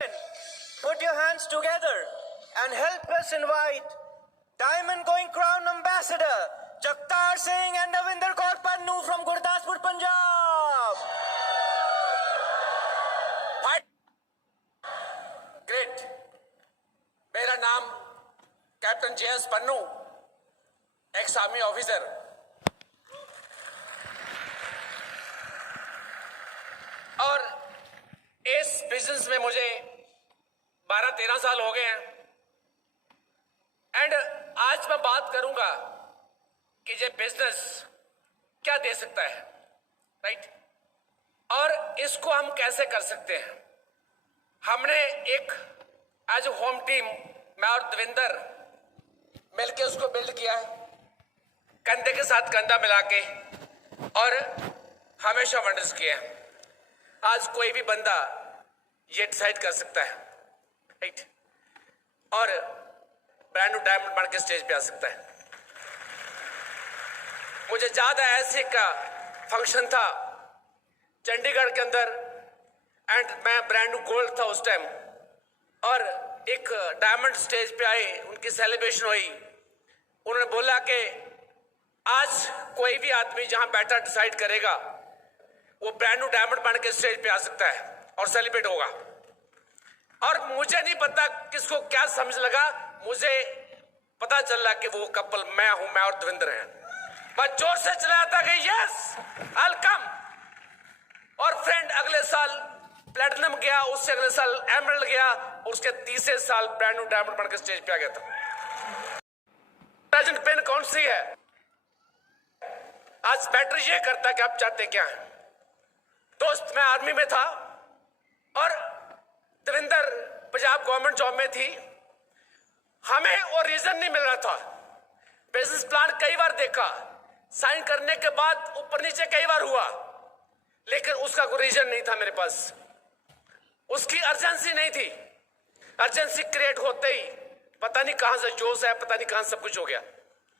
Put your hands together and help us invite Diamond Going Crown Ambassador Jagtar Singh and Davinder Kaur Pannu from Gurdaspur, Punjab. Great. मेरा नाम captain JS Pannu, ex army officer. और इस business में मुझे 12-13 साल हो गए हैं। एंड आज मैं बात करूंगा कि ये बिजनेस क्या दे सकता है, राइट, और इसको हम कैसे कर सकते हैं। हमने एक एज ए होम टीम, मैं और दविंदर मिलके उसको बिल्ड किया है, कंधे के साथ कंधा मिला के, और हमेशा वंडर्स किए हैं। आज कोई भी बंदा ये डिसाइड कर सकता है, राइट, और ब्रांड न्यू डायमंड बन के स्टेज पे आ सकता है। मुझे याद है ऐसे का फंक्शन था चंडीगढ़ के अंदर, एंड मैं ब्रांड न्यू गोल्ड था उस टाइम, और एक डायमंड स्टेज पे आए, उनकी सेलिब्रेशन हुई। उन्होंने बोला कि आज कोई भी आदमी जहां बैठा डिसाइड करेगा वो ब्रांड न्यू डायमंड बन के स्टेज पे आ सकता है और सेलिब्रेट होगा। और मुझे नहीं पता किसको क्या समझ लगा, मुझे पता चला कि वो कपल मैं हूं, मैं और दविंदर हैं। मैं जोर से चलाया था कि यस आई विल कम। और फ्रेंड अगले साल प्लेटिनम गया, उससे अगले साल एमरल्ड गया, उसके तीसरे साल ब्रांड न्यू डायमंड बन के स्टेज पे आ गया था। प्रेजेंट पेन कौन सी है? आज मैटर ये करता है कि आप चाहते क्या हैं। दोस्त, मैं आर्मी में था और दविंदर पंजाब गवर्नमेंट जॉब में थी। हमें और रीजन नहीं मिल रहा था। बिजनेस प्लान कई बार देखा, साइन करने के बाद ऊपर नीचे कई बार हुआ, लेकिन उसका कोई रीजन नहीं था मेरे पास। उसकी अर्जेंसी नहीं थी। अर्जेंसी क्रिएट होते ही पता नहीं कहां से जोश है, पता नहीं कहां सब कुछ हो गया।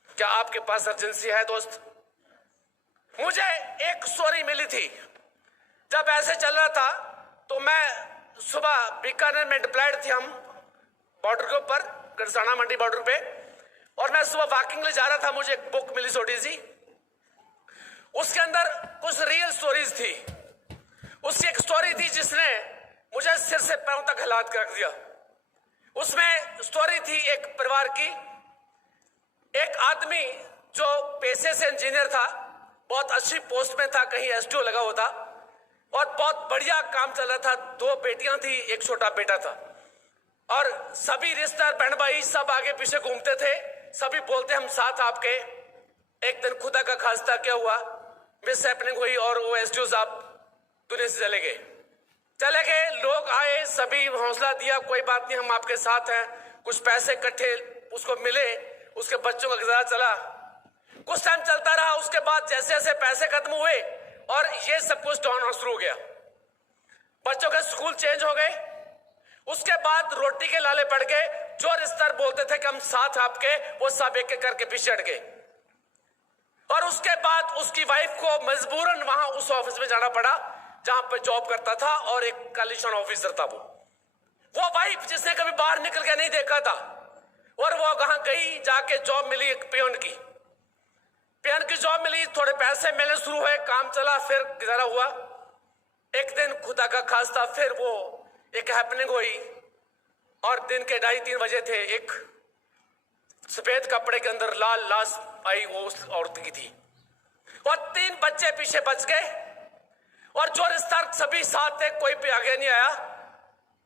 क्या आपके पास अर्जेंसी है दोस्त? मुझे एक स्टोरी मिली थी। जब ऐसे चल रहा था तो मैं सुबह बीकानेर में डिप्लॉयड थी, हम बॉर्डर के ऊपर गरसाना मंडी बॉर्डर पे, और मैं सुबह वॉकिंग ले जा रहा था। मुझे एक बुक मिली छोटी सी, उसके अंदर कुछ रियल स्टोरीज थी। उसकी एक स्टोरी थी जिसने मुझे सिर से पैरों तक हिला के रख दिया। उसमें स्टोरी थी एक परिवार की। एक आदमी जो पेशे से इंजीनियर था, बहुत अच्छी पोस्ट में था, कहीं SDO लगा हुआ था, और बहुत बढ़िया काम चल रहा था। 2 बेटियां थी, एक छोटा बेटा था, और सभी रिश्तेदार बहन भाई सब आगे पीछे घूमते थे। सभी बोलते हम साथ आपके। एक दिन खुदा का खास्ता क्या हुआ, मिस हैपनिंग हुई और वो SDO साहब दुनिया से चले गए। लोग आए, सभी हौसला दिया, कोई बात नहीं हम आपके साथ हैं। कुछ पैसे इकट्ठे उसको मिले, उसके बच्चों का गुजारा चला। कुछ टाइम चलता रहा। उसके बाद जैसे जैसे पैसे खत्म हुए और ये सब कुछ डाउन होना शुरू हो गया। बच्चों के स्कूल चेंज हो गए। उसके बाद रोटी के लाले पड़ गए। जो रिश्तेदार बोलते थे कि हम साथ आपके, वो सब एक एक करके पीछे हट गए। और उसके बाद उसकी वाइफ को मजबूरन वहां उस ऑफिस में जाना पड़ा जहां पर जॉब करता था, और एक कलीशन ऑफिसर था वो वाइफ जिसने कभी बाहर निकल के नहीं देखा था, और वो वहां गई, जाके जॉब मिली एक पियोन की जॉब मिली। थोड़े पैसे मिलने शुरू हुए, काम चला, फिर गुजारा हुआ। एक दिन खुदा का खास्ता फिर वो एक हैपनिंग हुई, और दिन के 2:30-3 बजे थे। एक सफेद कपड़े के अंदर लाल लाश आई, वो उस औरत की थी, और 3 बच्चे पीछे बच गए। और जो रिश्तेदार सभी साथ थे, कोई भी आगे नहीं आया।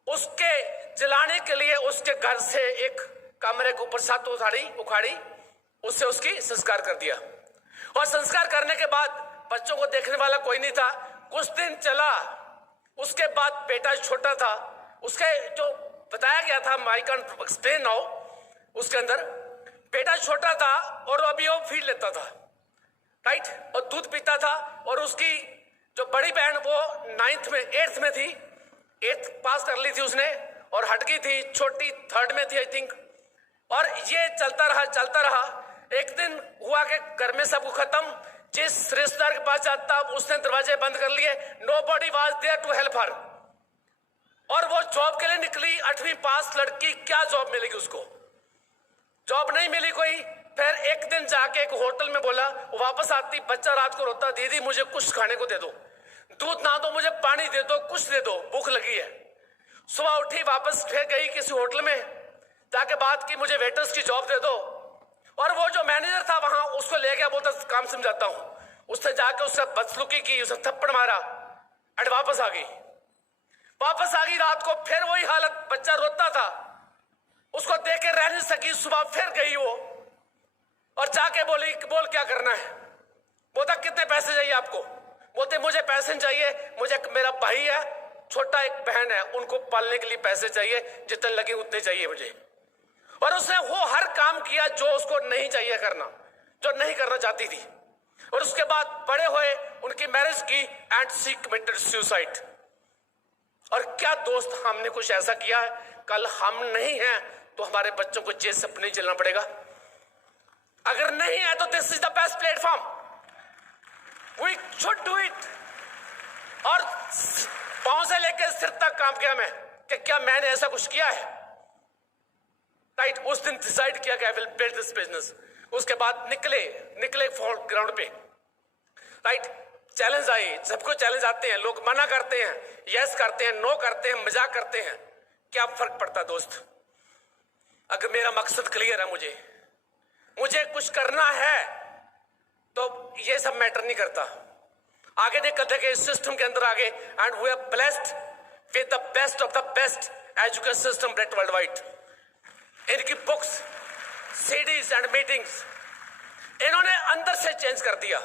उसके जलाने के लिए उसके घर से एक कमरे के ऊपर छत उखाड़ी, उससे उसकी संस्कार कर दिया। और संस्कार करने के बाद बच्चों को देखने वाला कोई नहीं था। कुछ दिन चला, उसके बाद बेटा छोटा था, उसके जो बताया गया था, आई कैन एक्सप्लेन नाउ, उसके अंदर बेटा छोटा था और अभी वो फीड लेता था, राइट, और दूध पीता था। और उसकी जो बड़ी बहन वो 8th में थी, 8th पास कर ली थी उसने, और हट गई थी। छोटी 3rd में थी आई थिंक। और ये चलता रहा। एक दिन हुआ कि घर में सब खत्म। जिस रिश्तेदार के पास जाता उसने दरवाजे बंद कर लिए। Nobody was there to help her. और वो जॉब के लिए निकली 8वीं पास लड़की, क्या जॉब मिलेगी उसको? जॉब नहीं मिली कोई। फिर एक दिन जाके एक होटल में बोला, वापस आती बच्चा रात को रोता, दीदी मुझे कुछ खाने को दे दो, दूध ना दो मुझे पानी दे दो, कुछ दे दो, भूख लगी है। सुबह उठी, वापस फिर गई किसी होटल में, जाके बात की मुझे वेटर्स की जॉब दे दो। और वो जो मैनेजर था वहां उसको ले गया, बोलता काम समझाता हूं। उससे जाके उससे बदसलूकी की, उसे थप्पड़ मारा एंड वापस आ गई। रात को फिर वही हालत, बच्चा रोता था, उसको देख के रह नहीं सकी। सुबह फिर गई वो और जाके बोली, बोल क्या करना है? बोलता कितने पैसे चाहिए आपको? बोलते मुझे पैसे नहीं चाहिए, मुझे मेरा भाई है, छोटा एक बहन है, उनको पालने के लिए पैसे चाहिए, जितने लगे उतने चाहिए मुझे। और उसने वो हर काम किया जो उसको नहीं चाहिए करना, जो नहीं करना चाहती थी। और उसके बाद बड़े हुए, उनकी मैरिज की एंड शी कमिटेड सुसाइड। और क्या दोस्त, हमने कुछ ऐसा किया है? कल हम नहीं हैं तो हमारे बच्चों को जे सपने झेलना पड़ेगा। अगर नहीं है तो this is the best platform, we should do it. और पांव से लेकर सिर तक काम किया मैं कि क्या मैंने ऐसा कुछ किया है? राइट, उस दिन डिसाइड किया कि I will build this business. उसके बाद निकले फॉर ग्राउंड पे। राइट, चैलेंज आई, सबको चैलेंज आते हैं, लोग मना करते हैं, यस करते हैं, नो करते हैं, मजाक करते हैं, क्या फर्क पड़ता दोस्त? अगर मेरा मकसद क्लियर है, मुझे कुछ करना है तो ये सब मैटर नहीं करता। आगे निकलते गए इस सिस्टम के अंदर आगे, and we are blessed with the best of the best education system bred world wide. इनकी बुक्स, सीडीज एंड मीटिंग्स इन्होंने अंदर से चेंज कर दिया।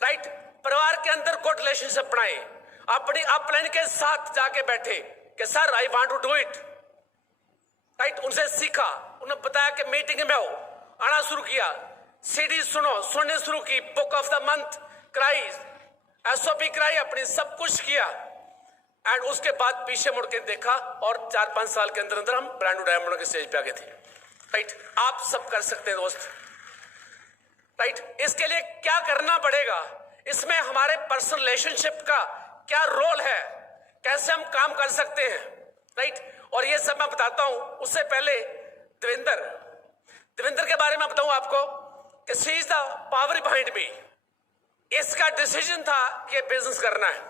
राइट, परिवार के अंदर गुड रिलेशनशिप बनाए, अपनी अपलाइन के साथ जाके बैठे कि sir I want to do it. Right, उनसे सीखा, उन्हें बताया कि मीटिंग में हो, आना शुरू किया, सीडी सुनने शुरू की, बुक ऑफ द मंथ कराई, एसओपी कराई, अपनी सब कुछ किया। एंड उसके बाद पीछे मुड़ के देखा और 4-5 साल के अंदर हम ब्रांड डायमंड के स्टेज पे आ गए थे। राइट, आप सब कर सकते हैं दोस्त। राइट, इसके लिए क्या करना पड़ेगा, इसमें हमारे पर्सनल रिलेशनशिप का क्या रोल है, कैसे हम काम कर सकते हैं। राइट, और ये सब मैं बताता हूं। उससे पहले देवेंद्र के बारे में बताऊं आपको कि she is the power behind me. इसका डिसीजन था कि ये बिजनेस करना है।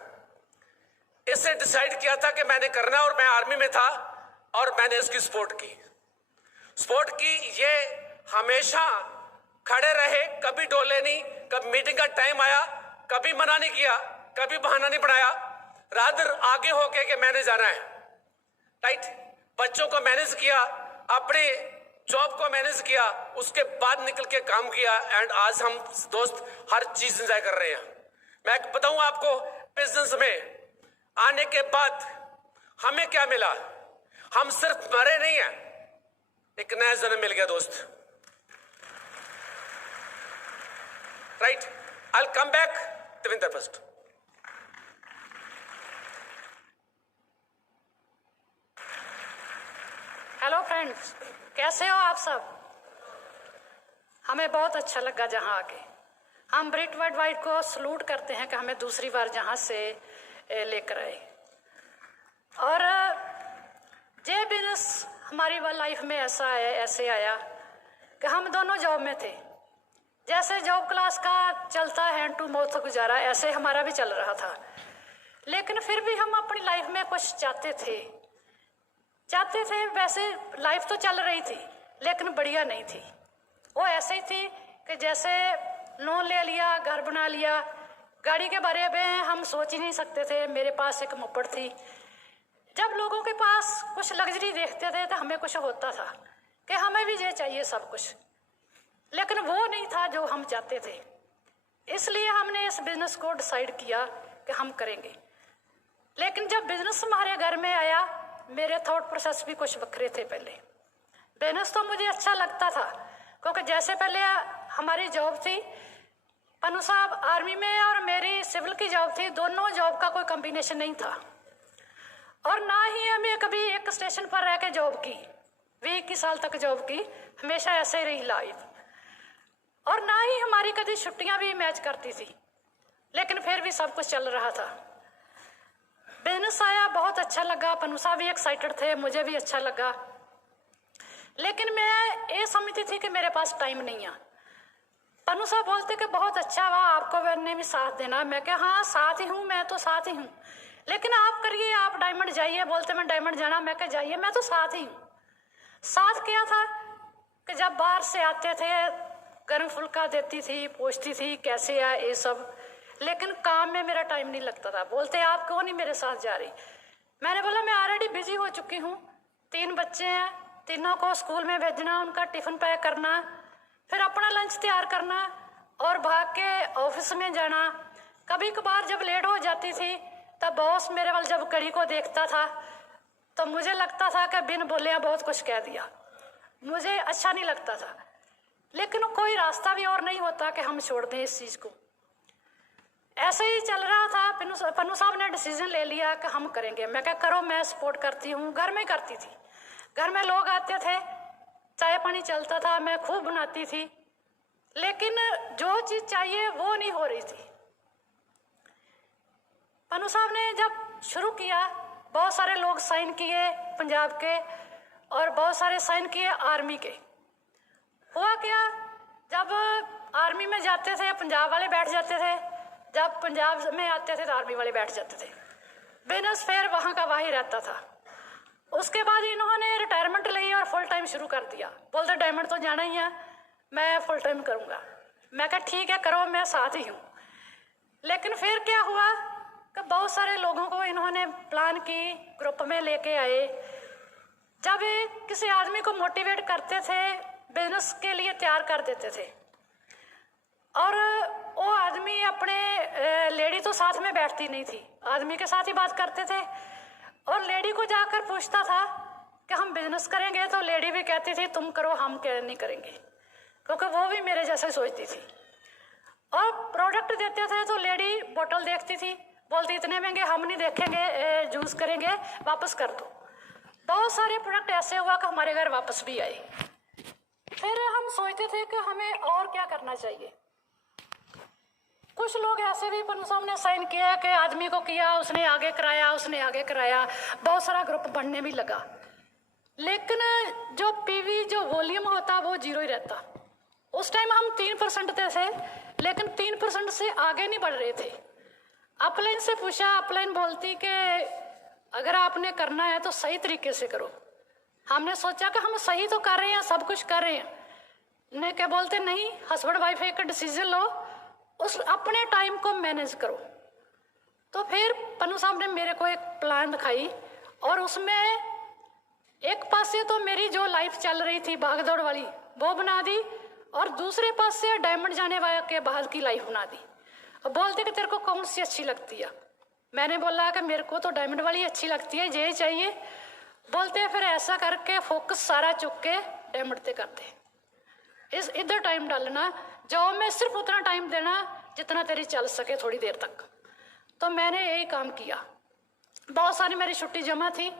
इसने डिसाइड किया था कि मैंने करना है, और मैं आर्मी में था और मैंने इसकी सपोर्ट की। ये हमेशा खड़े रहे, कभी डोले नहीं, कभी मीटिंग का टाइम आया कभी मना नहीं किया, कभी बहाना नहीं बनाया, रादर आगे होके कि मैंने जाना है। राइट, बच्चों को मैनेज किया, अपने जॉब को मैनेज किया, उसके बाद निकल के काम किया, एंड आज हम दोस्त हर चीज एंजॉय कर रहे हैं। मैं बताऊं आपको, बिजनेस में आने के बाद हमें क्या मिला? हम सिर्फ मरे नहीं हैं, एक नया जन्म मिल गया दोस्त। Right, I will come back. Devendra first. Hello friends, कैसे हो आप सब? हमें बहुत अच्छा लगा जहां आके। हम ब्रेड वर्ल्ड वाइड को सलूट करते हैं कि हमें दूसरी बार जहां से लेकर आए। और ये बिजनेस हमारी लाइफ में ऐसे आया कि हम दोनों जॉब में थे। जैसे जॉब क्लास का चलता है हैंड टू माउथ गुजारा, ऐसे हमारा भी चल रहा था। लेकिन फिर भी हम अपनी लाइफ में कुछ चाहते थे। वैसे लाइफ तो चल रही थी लेकिन बढ़िया नहीं थी। वो ऐसे ही थी कि जैसे लोन ले लिया, घर बना लिया, गाड़ी के बारे में हम सोच ही नहीं सकते थे। मेरे पास एक मोपेड थी। जब लोगों के पास कुछ लग्जरी देखते थे तो हमें कुछ होता था कि हमें भी ये चाहिए सब कुछ, लेकिन वो नहीं था जो हम चाहते थे। इसलिए हमने इस बिजनेस को डिसाइड किया कि हम करेंगे। लेकिन जब बिजनेस हमारे घर में आया, मेरे थॉट प्रोसेस भी कुछ बखरे थे। पहले बिजनेस तो मुझे अच्छा लगता था, क्योंकि जैसे पहले हमारी जॉब थी, पन्नू साहब आर्मी में और मेरी सिविल की जॉब थी, दोनों जॉब का कोई कॉम्बिनेशन नहीं था। और ना ही हमें कभी एक स्टेशन पर रह के जॉब की, 21 साल तक जॉब की, हमेशा ऐसे ही रही लाइफ। और ना ही हमारी कभी छुट्टियां भी मैच करती थी, लेकिन फिर भी सब कुछ चल रहा था। बिजनेस आया, बहुत अच्छा लगा, पनुसा भी एक्साइटेड थे, मुझे भी अच्छा लगा। लेकिन मैं ये समझती थी कि मेरे पास टाइम नहीं है। पनुसा बोलते कि बहुत अच्छा हुआ, आपको मैंने भी साथ देना। मैं क्या हाँ साथ ही हूँ, मैं तो साथ ही हूँ, लेकिन आप करिए, आप डायमंड जाइए। बोलते मैं डायमंड जाना, मैं क्या जाइए, मैं तो साथ ही हूँ। साथ क्या था कि जब बाहर से आते थे गर्म फुल्का देती थी, पूछती थी कैसे है ये सब, लेकिन काम में मेरा टाइम नहीं लगता था। बोलते आप क्यों नहीं मेरे साथ जा रही। मैंने बोला मैं ऑलरेडी बिजी हो चुकी हूँ, 3 बच्चे हैं, तीनों को स्कूल में भेजना, उनका टिफिन पैक करना, फिर अपना लंच तैयार करना और भाग के ऑफिस में जाना। कभी कभार जब लेट हो जाती थी तब बॉस मेरे वाल जब घड़ी को देखता था तो मुझे लगता था कि बिन बोले बहुत कुछ कह दिया, मुझे अच्छा नहीं लगता था। लेकिन कोई रास्ता भी और नहीं होता कि हम छोड़ दें इस चीज़ को। ऐसे ही चल रहा था। पन्नू साहब ने डिसीजन ले लिया कि हम करेंगे। मैं क्या करो, मैं सपोर्ट करती हूँ। घर में करती थी, घर में लोग आते थे, चाय पानी चलता था, मैं खूब बनाती थी, लेकिन जो चीज़ चाहिए वो नहीं हो रही थी। पन्नू साहब ने जब शुरू किया, बहुत सारे लोग साइन किए पंजाब के और बहुत सारे साइन किए आर्मी के। हुआ क्या, जब आर्मी में जाते थे पंजाब वाले बैठ जाते थे, जब पंजाब में आते थे तो आर्मी वाले बैठ जाते थे। बिजनेस फेयर वहाँ का वहीं रहता था। उसके बाद इन्होंने रिटायरमेंट ली और फुल टाइम शुरू कर दिया। बोलते डायमंड तो जाना ही है, मैं फुल टाइम करूँगा। मैं कहा ठीक है करो, मैं साथ ही हूँ। लेकिन फिर क्या हुआ कि बहुत सारे लोगों को इन्होंने प्लान की, ग्रुप में लेके आए। जब किसी आदमी को मोटिवेट करते थे, बिजनेस के लिए तैयार कर देते थे, और वो आदमी अपने लेडी तो साथ में बैठती नहीं थी, आदमी के साथ ही बात करते थे। और लेडी को जाकर पूछता था कि हम बिजनेस करेंगे, तो लेडी भी कहती थी तुम करो, हम क्या नहीं करेंगे, क्योंकि वो भी मेरे जैसे सोचती थी। और प्रोडक्ट देते थे तो लेडी बोतल देखती थी, बोलती इतने महंगे हम नहीं देखेंगे, जूस करेंगे, वापस कर दो। बहुत सारे प्रोडक्ट ऐसे हुआ कि हमारे घर वापस भी आए। फिर हम सोचते थे कि हमें और क्या करना चाहिए। कुछ लोग ऐसे भी पन्नू साहब ने साइन किया कि आदमी को किया, उसने आगे कराया, उसने आगे कराया, बहुत सारा ग्रुप बनने भी लगा। लेकिन जो पीवी, जो वॉल्यूम होता वो 0 ही रहता। उस टाइम हम 3% थे, लेकिन 3% से आगे नहीं बढ़ रहे थे। अपलाइन से पूछा, अपलाइन बोलती कि अगर आपने करना है तो सही तरीके से करो। हमने सोचा कि हम सही तो कर रहे हैं, सब कुछ कर रहे हैं। ने क्या बोलते नहीं, हस्बैंड वाइफ एक डिसीजन लो, उस अपने टाइम को मैनेज करो। तो फिर पन्नू साहब ने मेरे को एक प्लान दिखाई, और उसमें एक पास से तो मेरी जो लाइफ चल रही थी भागदौड़ वाली वो बना दी, और दूसरे पास से डायमंड जाने वाले के बाद की लाइफ बना दी। और बोलते कि तेरे को कौन सी अच्छी लगती है। मैंने बोला कि मेरे को तो डायमंड वाली अच्छी लगती है, ये चाहिए। बोलते फिर ऐसा करके फोकस सारा चुक के डायमंड पे करते, इस इधर टाइम डालना, जॉब में सिर्फ उतना टाइम देना जितना तेरी चल सके थोड़ी देर तक। तो मैंने यही काम किया। बहुत सारी मेरी छुट्टी जमा थी,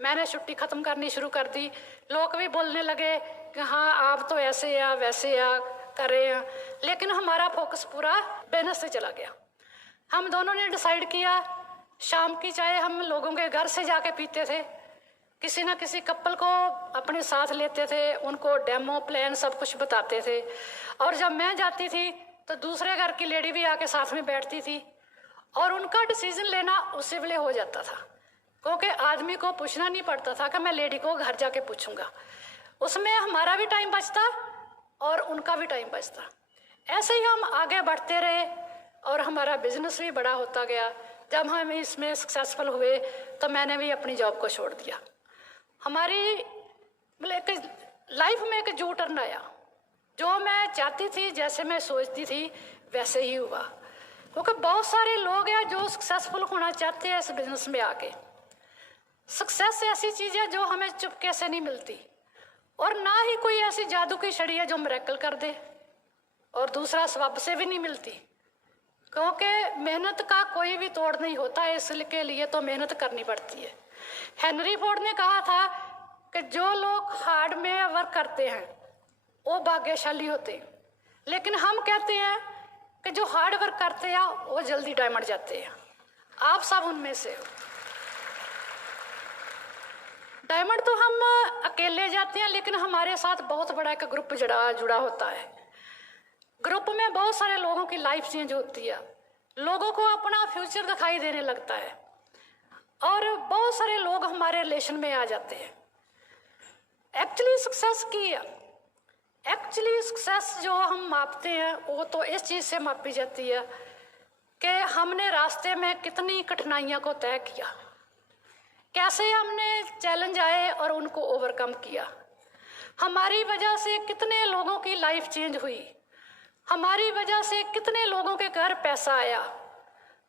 मैंने छुट्टी ख़त्म करनी शुरू कर दी। लोग भी बोलने लगे कि हाँ आप तो ऐसे या वैसे या कर रहे हैं, लेकिन हमारा फोकस पूरा बिजनेस से चला गया। हम दोनों ने डिसाइड किया, शाम की चाय हम लोगों के घर से जाके पीते थे, किसी ना किसी कपल को अपने साथ लेते थे, उनको डेमो प्लान सब कुछ बताते थे। और जब मैं जाती थी तो दूसरे घर की लेडी भी आके साथ में बैठती थी, और उनका डिसीजन लेना उसी वेले हो जाता था, क्योंकि आदमी को पूछना नहीं पड़ता था कि मैं लेडी को घर जाके पूछूंगा। उसमें हमारा भी टाइम बचता और उनका भी टाइम बचता। ऐसे ही हम आगे बढ़ते रहे और हमारा बिजनेस भी बड़ा होता गया। जब हम इसमें सक्सेसफुल हुए तो मैंने भी अपनी जॉब को छोड़ दिया। हमारी लाइफ में एक जू टर्न आया। जो मैं चाहती थी, जैसे मैं सोचती थी वैसे ही हुआ, क्योंकि बहुत सारे लोग हैं जो सक्सेसफुल होना चाहते हैं इस बिजनेस में आके। सक्सेस ऐसी चीज़ है जो हमें चुपके से नहीं मिलती, और ना ही कोई ऐसी जादू की छड़ी है जो मिरेकल कर दे, और दूसरा स्वभाव से भी नहीं मिलती, क्योंकि मेहनत का कोई भी तोड़ नहीं होता है। इसके लिए तो मेहनत करनी पड़ती है। हेनरी फोर्ड ने कहा था कि जो लोग हार्ड में वर्क करते हैं वो भाग्यशाली होते हैं, लेकिन हम कहते हैं कि जो हार्ड वर्क करते हैं वो जल्दी डायमंड जाते हैं। आप सब उनमें से हो। डायमंड तो हम अकेले जाते हैं, लेकिन हमारे साथ बहुत बड़ा एक ग्रुप जुड़ा होता है। ग्रुप में बहुत सारे लोगों की लाइफ चेंज होती है, लोगों को अपना फ्यूचर दिखाई देने लगता है और बहुत सारे लोग हमारे रिलेशन में आ जाते हैं। एक्चुअली सक्सेस जो हम मापते हैं वो तो इस चीज़ से मापी जाती है कि हमने रास्ते में कितनी कठिनाइयों को तय किया, कैसे हमने चैलेंज आए और उनको ओवरकम किया, हमारी वजह से कितने लोगों की लाइफ चेंज हुई, हमारी वजह से कितने लोगों के घर पैसा आया,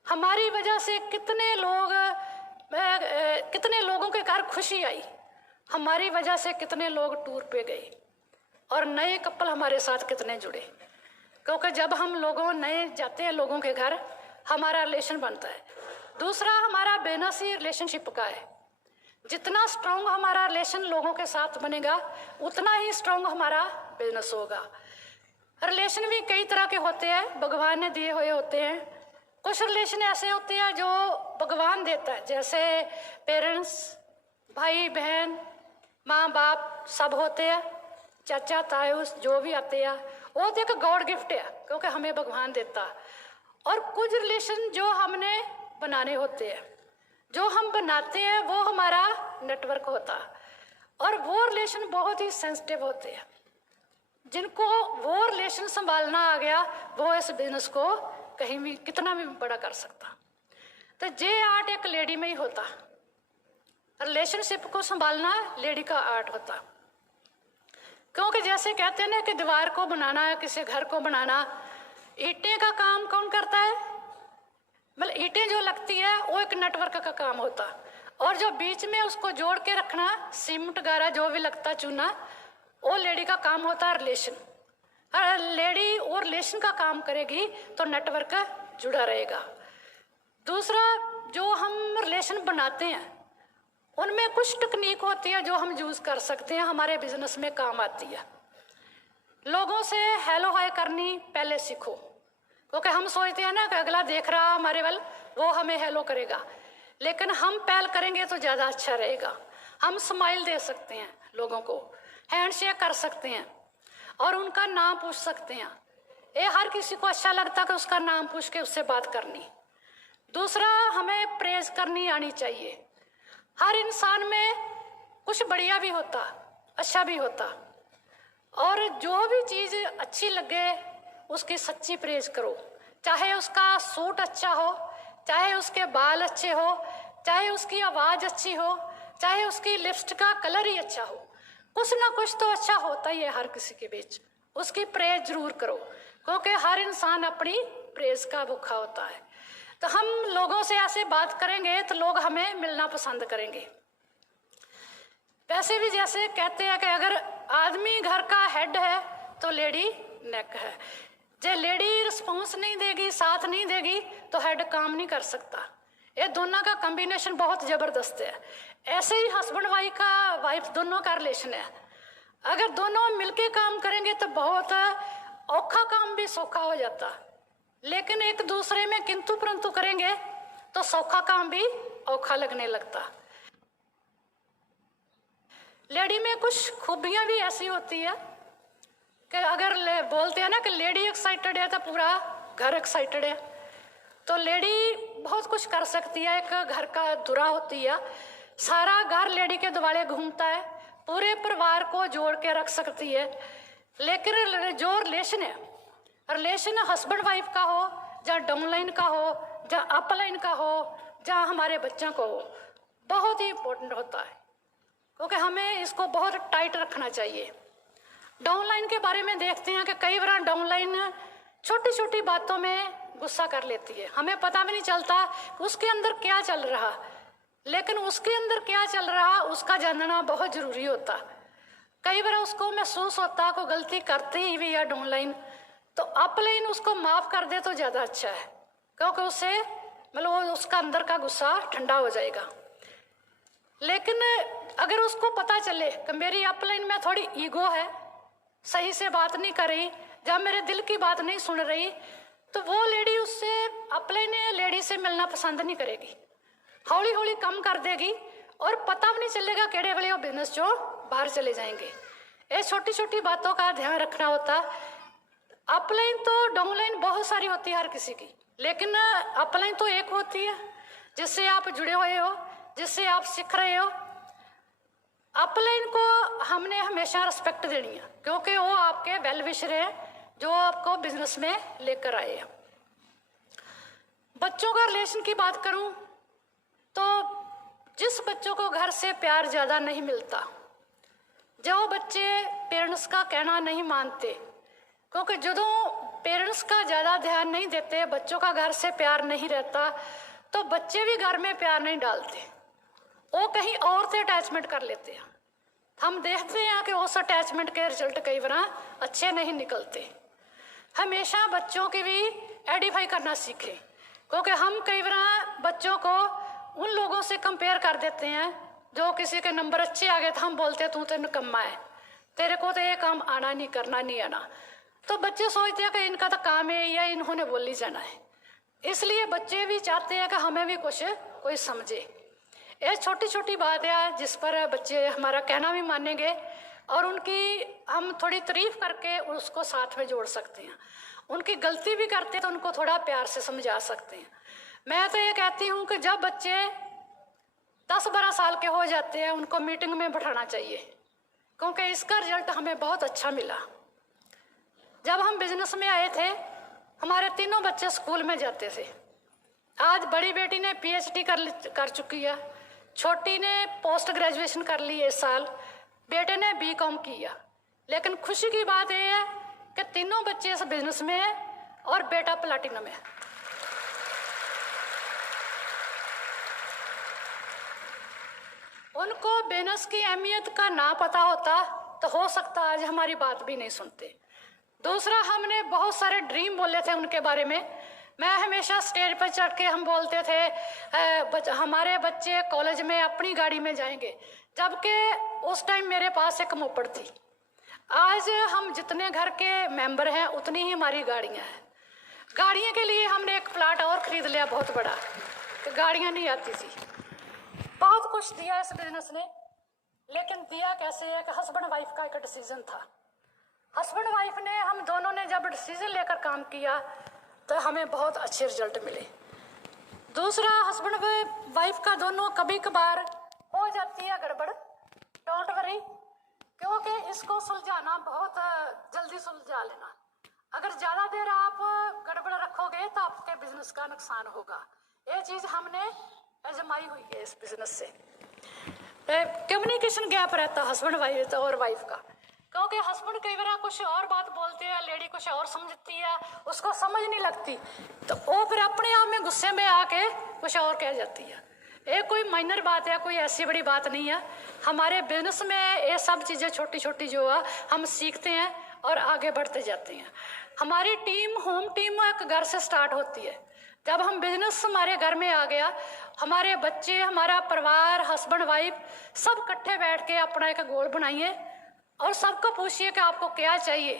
हमारी वजह से कितने लोगों के घर खुशी आई, हमारी वजह से कितने लोग टूर पे गए और नए कपल हमारे साथ कितने जुड़े। क्योंकि जब हम लोगों नए जाते हैं लोगों के घर, हमारा रिलेशन बनता है। दूसरा, हमारा बिजनेस ही रिलेशनशिप का है। जितना स्ट्रॉन्ग हमारा रिलेशन लोगों के साथ बनेगा उतना ही स्ट्रॉन्ग हमारा बिजनेस होगा। रिलेशन भी कई तरह के होते हैं, भगवान ने दिए हुए होते हैं। कुछ रिलेशन ऐसे होते हैं जो भगवान देता है, जैसे पेरेंट्स, भाई बहन, माँ बाप सब होते हैं, चाचा ताऊस जो भी आते हैं, वो तो एक गॉड गिफ्ट है क्योंकि हमें भगवान देता। और कुछ रिलेशन जो हमने बनाने होते हैं, जो हम बनाते हैं वो हमारा नेटवर्क होता है और वो रिलेशन बहुत ही सेंसिटिव होते हैं। जिनको वो रिलेशन संभालना आ गया वो इस बिजनेस को कहीं भी कितना भी बड़ा कर सकता। तो ये आर्ट एक लेडी में ही होता, रिलेशनशिप को संभालना लेडी का आर्ट होता। क्योंकि जैसे कहते हैं ना कि दीवार को बनाना है, किसी घर को बनाना, ईंटें का काम कौन करता है? मतलब ईंटें जो लगती है वो एक नेटवर्क का काम होता, और जो बीच में उसको जोड़ के रखना, सीमेंट गारा जो भी लगता चूना, वो लेडी का काम होता है रिलेशन। और लेडी और रिलेशन का काम करेगी तो नेटवर्क जुड़ा रहेगा। दूसरा, जो हम रिलेशन बनाते हैं उनमें कुछ टेक्निक होती है जो हम यूज़ कर सकते हैं, हमारे बिजनेस में काम आती है। लोगों से हेलो हाय करनी पहले सीखो, क्योंकि हम सोचते हैं ना कि अगला देख रहा हमारे वाल, वो हमें हेलो करेगा, लेकिन हम पहल करेंगे तो ज़्यादा अच्छा रहेगा। हम स्माइल दे सकते हैं, लोगों को हैंडशेक कर सकते हैं और उनका नाम पूछ सकते हैं। ये हर किसी को अच्छा लगता कि उसका नाम पूछ के उससे बात करनी। दूसरा, हमें प्रेज करनी आनी चाहिए। हर इंसान में कुछ बढ़िया भी होता, अच्छा भी होता, और जो भी चीज़ अच्छी लगे उसकी सच्ची प्रेज करो। चाहे उसका सूट अच्छा हो, चाहे उसके बाल अच्छे हो, चाहे उसकी आवाज़ अच्छी हो, चाहे उसकी लिपस्टिक का कलर ही अच्छा हो, कुछ ना कुछ तो अच्छा होता ही है हर किसी के बीच। उसकी प्रेज जरूर करो, क्योंकि हर इंसान अपनी प्रेज का भूखा होता है। तो हम लोगों से ऐसे बात करेंगे तो लोग हमें मिलना पसंद करेंगे। वैसे भी जैसे कहते हैं कि अगर आदमी घर का हेड है तो लेडी नेक है। जो लेडी रिस्पॉन्स नहीं देगी, साथ नहीं देगी, तो हेड काम नहीं कर सकता। ये दोनों का कॉम्बिनेशन बहुत ज़बरदस्त है। ऐसे ही हस्बैंड वाइफ दोनों का रिलेशन है। अगर दोनों मिलके काम करेंगे तो बहुत औखा काम भी सौखा हो जाता, लेकिन एक दूसरे में किंतु परंतु करेंगे तो सौखा काम भी औखा लगने लगता। लेडी में कुछ खूबियां भी ऐसी होती है कि अगर बोलते हैं ना कि लेडी एक्साइटेड है तो पूरा घर एक्साइटेड है, तो लेडी बहुत कुछ कर सकती है। एक घर का धुरा होती है, सारा घर लेडी के दुआले घूमता है, पूरे परिवार को जोड़ के रख सकती है। लेकिन जो रिलेशन है, रिलेशन हस्बैंड वाइफ का हो, या डाउनलाइन का हो, या अपलाइन का हो, या हमारे बच्चों को हो, बहुत ही इम्पोर्टेंट होता है, क्योंकि हमें इसको बहुत टाइट रखना चाहिए। डाउनलाइन के बारे में देखते हैं कि कई बार डाउनलाइन छोटी छोटी बातों में गुस्सा कर लेती है, हमें पता भी नहीं चलता उसके अंदर क्या चल रहा, लेकिन उसके अंदर क्या चल रहा उसका जानना बहुत ज़रूरी होता। कई बार उसको महसूस होता को गलती करते ही भी या डाउनलाइन, तो अपलाइन उसको माफ़ कर दे तो ज़्यादा अच्छा है, क्योंकि उससे मतलब उसका अंदर का गुस्सा ठंडा हो जाएगा। लेकिन अगर उसको पता चले कि मेरी अपलाइन में थोड़ी ईगो है, सही से बात नहीं कर रही, जब मेरे दिल की बात नहीं सुन रही, तो वो लेडी उससे अपलाइन लेडी से मिलना पसंद नहीं करेगी, हौली हौली कम कर देगी और पता भी नहीं चलेगा केड़े वाले वो बिजनेस जो बाहर चले जाएंगे। ये छोटी छोटी बातों का ध्यान रखना होता। अपलाइन तो डाउनलाइन बहुत सारी होती है हर किसी की, लेकिन अपलाइन तो एक होती है जिससे आप जुड़े हुए हो, जिससे आप सीख रहे हो। अपलाइन को हमने हमेशा रिस्पेक्ट देनी है, क्योंकि वो आपके वेल विशर हैं जो आपको बिजनेस में लेकर आए हैं। बच्चों का रिलेशन की बात करूं तो जिस बच्चों को घर से प्यार ज़्यादा नहीं मिलता, जो बच्चे पेरेंट्स का कहना नहीं मानते, क्योंकि जो पेरेंट्स का ज़्यादा ध्यान नहीं देते, बच्चों का घर से प्यार नहीं रहता, तो बच्चे भी घर में प्यार नहीं डालते, वो कहीं और से अटैचमेंट कर लेते हैं। हम देखते हैं कि उस अटैचमेंट के रिजल्ट कई बार अच्छे नहीं निकलते। हमेशा बच्चों की भी एडिफाई करना सीखें, क्योंकि हम कई बार बच्चों को उन लोगों से कंपेयर कर देते हैं जो किसी के नंबर अच्छे आ गए तो हम बोलते हैं तू तो निकम्मा है, तेरे को तो ये काम आना नहीं, करना नहीं आना। तो बच्चे सोचते हैं कि इनका तो काम है या इन्होंने बोली जाना है, इसलिए बच्चे भी चाहते हैं कि हमें भी कुछ कोई समझे। ये छोटी छोटी बात है जिस पर बच्चे हमारा कहना भी मानेंगे और उनकी हम थोड़ी तारीफ करके उसको साथ में जोड़ सकते हैं। उनकी गलती भी करते हैं तो उनको थोड़ा प्यार से समझा सकते हैं। मैं तो ये कहती हूँ कि जब बच्चे 10-12 साल के हो जाते हैं उनको मीटिंग में बैठाना चाहिए, क्योंकि इसका रिजल्ट हमें बहुत अच्छा मिला। जब हम बिजनेस में आए थे हमारे तीनों बच्चे स्कूल में जाते थे। आज बड़ी बेटी ने PhD कर चुकी है, छोटी ने पोस्ट ग्रेजुएशन कर ली इस साल, बेटे ने BCom किया। लेकिन खुशी की बात यह है कि तीनों बच्चे इस बिजनेस में है और बेटा प्लैटिनम है। उनको बिजनेस की अहमियत का ना पता होता तो हो सकता आज हमारी बात भी नहीं सुनते। दूसरा, हमने बहुत सारे ड्रीम बोले थे उनके बारे में। मैं हमेशा स्टेज पर चढ़ के हम बोलते थे हमारे बच्चे कॉलेज में अपनी गाड़ी में जाएंगे, जबकि उस टाइम मेरे पास एक मोपड़ थी। आज हम जितने घर के मेंबर हैं उतनी ही हमारी गाड़ियां हैं। गाड़ियों के लिए हमने एक प्लाट और खरीद लिया बहुत बड़ा, तो गाड़ियां नहीं आती थी। बहुत कुछ दिया इस बिजनेस ने, लेकिन दिया कैसे है कि हस्बैंड वाइफ का एक डिसीजन था। हस्बैंड वाइफ ने हम दोनों ने जब डिसीजन लेकर काम किया तो हमें बहुत अच्छे रिजल्ट मिले। दूसरा, हस्बैंड वाइफ का दोनों कभी कभार हो जाती है गड़बड़, डोंट वरी, क्योंकि इसको सुलझाना बहुत जल्दी सुलझा लेना। अगर ज़्यादा देर आप गड़बड़ रखोगे तो आपके बिजनेस का नुकसान होगा। ये चीज़ हमने आजमाई हुई है इस बिजनेस से। कम्युनिकेशन गैप रहता हस्बैंड वाइफ और वाइफ का, क्योंकि हस्बैंड कई बार कुछ और बात बोलते हैं, लेडी कुछ और समझती है, उसको समझ नहीं लगती, तो वो फिर अपने आप में गुस्से में आके कुछ और कह जाती है। ये कोई माइनर बात है, कोई ऐसी बड़ी बात नहीं है। हमारे बिजनेस में ये सब चीज़ें छोटी छोटी जो है हम सीखते हैं और आगे बढ़ते जाते हैं। हमारी टीम, होम टीम एक घर से स्टार्ट होती है। जब हम बिजनेस हमारे घर में आ गया, हमारे बच्चे, हमारा परिवार, हस्बैंड वाइफ सब इकट्ठे बैठ के अपना एक गोल बनाइए और सबको पूछिए कि आपको क्या चाहिए।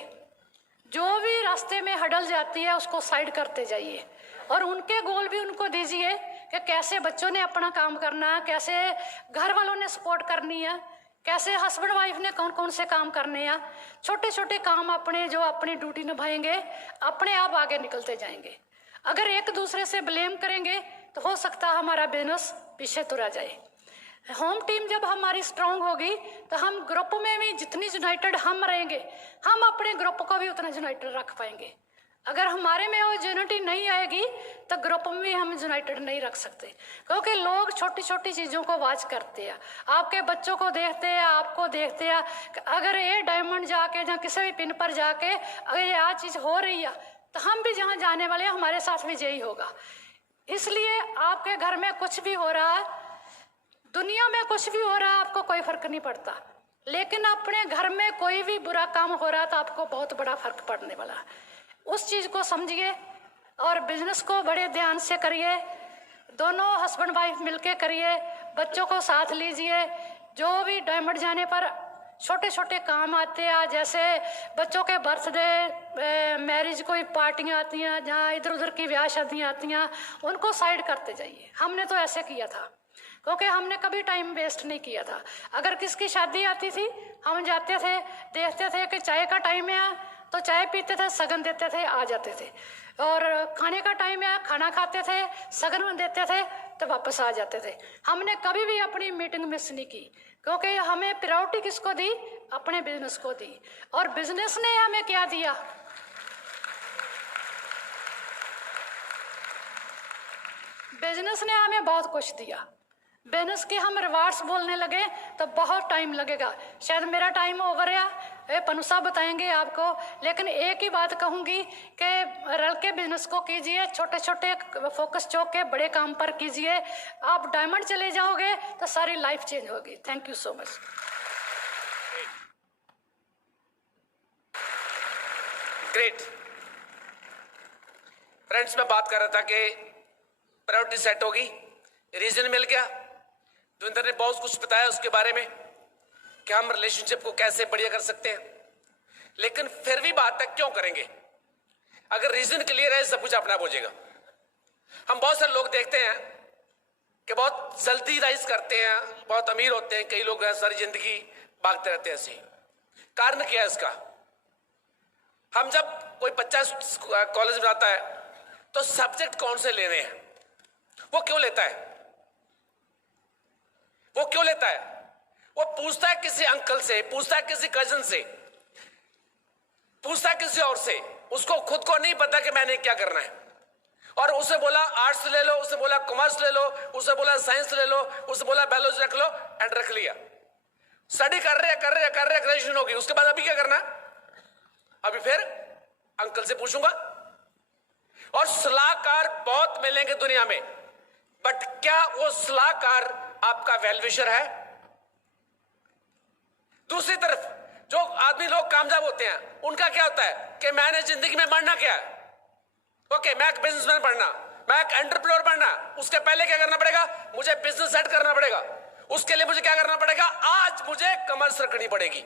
जो भी रास्ते में हडल जाती है उसको साइड करते जाइए और उनके गोल भी उनको दीजिए कि कैसे बच्चों ने अपना काम करना है, कैसे घर वालों ने सपोर्ट करनी है, कैसे हस्बैंड वाइफ ने कौन कौन से काम करने हैं। छोटे छोटे काम अपने जो अपनी ड्यूटी निभाएंगे अपने आप आगे निकलते जाएंगे। अगर एक दूसरे से ब्लेम करेंगे तो हो सकता है हमारा बिजनेस पीछे तुरा जाए। होम टीम जब हमारी स्ट्रांग होगी तो हम ग्रुप में भी जितनी यूनाइटेड हम रहेंगे, हम अपने ग्रुप को भी उतना यूनाइटेड रख पाएंगे। अगर हमारे में वो यूनिटी नहीं आएगी तो ग्रुप में भी हम यूनाइटेड नहीं रख सकते, क्योंकि लोग छोटी छोटी चीज़ों को वॉच करते हैं, आपके बच्चों को देखते हैं, आपको देखते हैं। अगर ये डायमंड जाके जहाँ किसी भी पिन पर जाके अगर ये आ चीज़ हो रही है तो हम भी जहाँ जाने वाले हैं हमारे साथ भी यही होगा। इसलिए आपके घर में कुछ भी हो रहा है, दुनिया में कुछ भी हो रहा है, आपको कोई फर्क नहीं पड़ता, लेकिन अपने घर में कोई भी बुरा काम हो रहा है तो आपको बहुत बड़ा फर्क पड़ने वाला है। उस चीज़ को समझिए और बिजनेस को बड़े ध्यान से करिए। दोनों हस्बैंड वाइफ मिलके करिए, बच्चों को साथ लीजिए। जो भी डायमंड जाने पर छोटे छोटे काम आते हैं, जैसे बच्चों के बर्थडे, मैरिज, कोई पार्टियाँ आती हैं, जहाँ इधर उधर की ब्याह शादियाँ आती हैं, उनको साइड करते जाइए। हमने तो ऐसे किया था, क्योंकि हमने कभी टाइम वेस्ट नहीं किया था। अगर किसकी शादी आती थी हम जाते थे, देखते थे कि चाय का टाइम है तो चाय पीते थे, सगन देते थे, आ जाते थे। और खाने का टाइम है, खाना खाते थे, सगन देते थे तो वापस आ जाते थे। हमने कभी भी अपनी मीटिंग मिस नहीं की, क्योंकि हमें प्रायोरिटी किसको दी? अपने बिजनेस को दी। और बिजनेस ने हमें क्या दिया? बिजनेस ने हमें बहुत कुछ दिया। बिजनेस के हम रिवार्ड्स बोलने लगे तो बहुत टाइम लगेगा, शायद मेरा टाइम ओवर है, ये पन्नू साहब बताएंगे आपको। लेकिन एक ही बात कहूँगी कि रल के बिजनेस को कीजिए, छोटे छोटे फोकस चौक के बड़े काम पर कीजिए। आप डायमंड चले जाओगे तो सारी लाइफ चेंज होगी। Thank you so much. Great friends, मैं बात कर रहा था कि प्रायोरिटी सेट होगी, रीजन मिल गया। दविंदर ने बहुत कुछ बताया उसके बारे में कि हम रिलेशनशिप को कैसे बढ़िया कर सकते हैं। लेकिन फिर भी बात है, क्यों करेंगे? अगर रीजन क्लियर है सब कुछ अपने आप हो जाएगा। हम बहुत सारे लोग देखते हैं कि बहुत जल्दी राइज करते हैं, बहुत अमीर होते हैं, कई लोग सारी जिंदगी भागते रहते हैं। ऐसे कारण क्या है इसका? हम जब कोई बच्चा कॉलेज में आता है तो सब्जेक्ट कौन से लेने हैं वो क्यों लेता है? वो क्यों लेता है? वो पूछता है किसी अंकल से, पूछता है किसी कजन से, पूछता है किसी और से। उसको खुद को नहीं पता कि मैंने क्या करना है। और उसे बोला आर्ट्स ले लो, उसे बोला कॉमर्स ले लो, उसे बोला साइंस ले लो, उसे बोला बायोलॉजी रख लो, एंड रख लिया। स्टडी कर रहे ग्रेजुएशन होगी, उसके बाद अभी क्या करना? अभी फिर अंकल से पूछूंगा। और सलाहकार बहुत मिलेंगे दुनिया में, बट क्या वो सलाहकार आपका वेलविशर है? दूसरी तरफ जो आदमी लोग कामयाब होते हैं उनका क्या होता है कि मैंने जिंदगी में बनना क्या है? ओके, मैं एक बिजनेसमैन बनना, मैं एक एंटरप्रेन्योर बनना। उसके पहले क्या करना पड़ेगा? मुझे बिजनेस सेट करना पड़ेगा। उसके लिए मुझे क्या करना पड़ेगा? आज मुझे कमर्स रखनी पड़ेगी।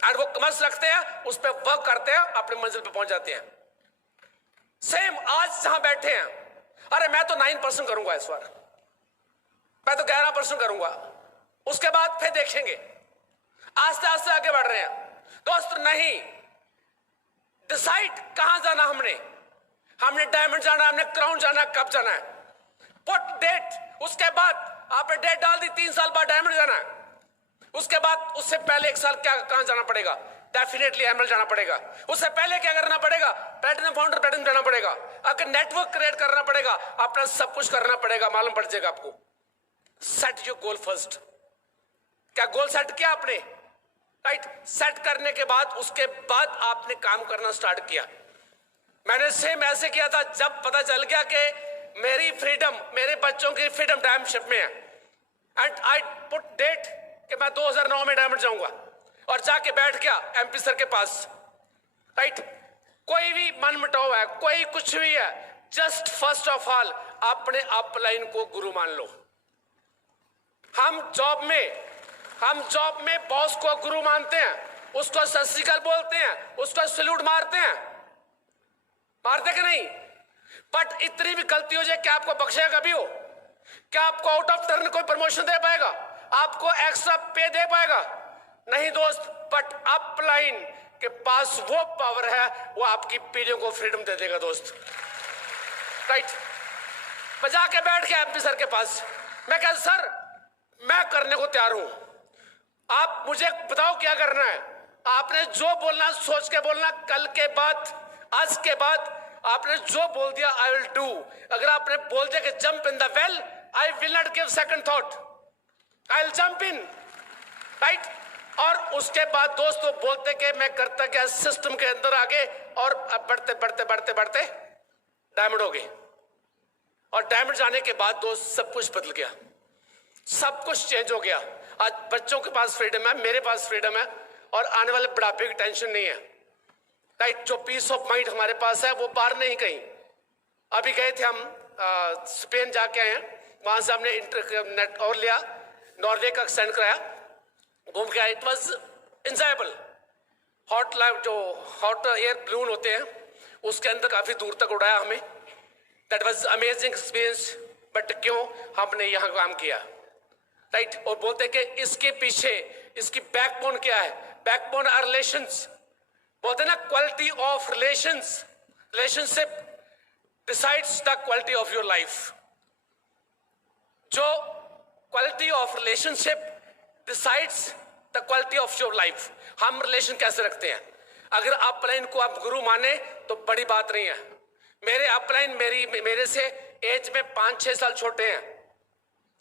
और वो कमर्स रखते हैं, उस पर वर्क करते हैं, अपने मंजिल पे पहुंच जाते हैं। सेम आज जहां बैठे हैं, अरे मैं तो 9% करूंगा इस बार, मैं तो 11% करूंगा, उसके बाद फिर देखेंगे। आस्ते आस्ते आगे बढ़ रहे हैं। दोस्त नहीं, डिसाइड कहां जाना हमने डायमंड जाना, हमने क्राउन जाना, कब जाना है, पुट डेट। उसके बाद आपने डेट डाल दी, 3 साल बाद डायमंड जाना है। उसके बाद उससे पहले 1 साल क्या कहां जाना पड़ेगा? डेफिनेटली एमरल्ड जाना पड़ेगा। उससे पहले क्या करना पड़ेगा? प्लैटिनम फाउंडर प्लैटिनम जाना पड़ेगा। अगर नेटवर्क क्रिएट करना पड़ेगा, अपना सब कुछ करना पड़ेगा, मालूम पड़ जाएगा आपको। Set your goal first. क्या गोल सेट किया आपने? राइट, सेट करने के बाद उसके बाद आपने काम करना स्टार्ट किया। मैंने सेम ऐसे किया था जब पता चल गया कि मेरी फ्रीडम, मेरे बच्चों की फ्रीडम डायमंडशिप में है, एंड आई पुट डेट कि मैं 2009 में डायमंड जाऊंगा, और जाके बैठ गया एमपी सर के पास। राइट, कोई भी मन मुटाव है, कोई कुछ भी है, जस्ट फर्स्ट ऑफ ऑल अपने अपलाइन को गुरु मान लो। हम जॉब में बॉस को गुरु मानते हैं, उसको सत श्री अकाल बोलते हैं, उसको सैल्यूट मारते हैं, मारते कि नहीं? बट इतनी भी गलती हो जाए क्या आपको बख्शेगा कभी हो? क्या आपको आउट ऑफ टर्न कोई प्रमोशन दे पाएगा? आपको एक्स्ट्रा पे दे पाएगा? नहीं दोस्त। बट अपलाइन के पास वो पावर है, वो आपकी पीढ़ियों को फ्रीडम दे देगा दोस्त। राइट, मैं जाके बैठ गया एमपी सर के पास। मैं कहा सर मैं करने को तैयार हूं, आप मुझे बताओ क्या करना है। आपने जो बोलना सोच के बोलना, कल के बाद, आज के बाद आपने जो बोल दिया आई विल डू। अगर आपने बोल दिया कि jump in the well, I will not give second thought, I will jump in. Right, और उसके बाद दोस्तों बोलते कि मैं करता क्या, सिस्टम के अंदर आगे, और बढ़ते बढ़ते बढ़ते बढ़ते डायमंड हो गए। और डायमंड जाने के बाद दोस्त सब कुछ बदल गया, सब कुछ चेंज हो गया। आज बच्चों के पास फ्रीडम है, मेरे पास फ्रीडम है, और आने वाले बुढ़ापे की टेंशन नहीं है। राइट, जो पीस ऑफ माइंड हमारे पास है वो बाहर नहीं कहीं। अभी गए थे हम स्पेन जाके आए हैं, वहां से हमने इंटरनेट और लिया, नॉर्वे का एक्सटेंड कराया, घूम के आए। It was enjoyable. Hot life, जो हॉट एयर बलून होते हैं, उसके अंदर काफी दूर तक उड़ाया हमें। That was amazing experience. But क्यों हमने यहाँ काम किया? राइट, और बोलते कि इसके पीछे इसकी बैकबोन क्या है, बैकबोन आर रिलेशंस। बोलते ना quality of relations, relationship decides the quality of your life. जो quality of relationship decides the quality of your life. हम रिलेशन कैसे रखते हैं? अगर अपलाइन को आप गुरु माने तो बड़ी बात नहीं है। मेरे अपलाइन मेरे से एज में 5-6 साल छोटे हैं,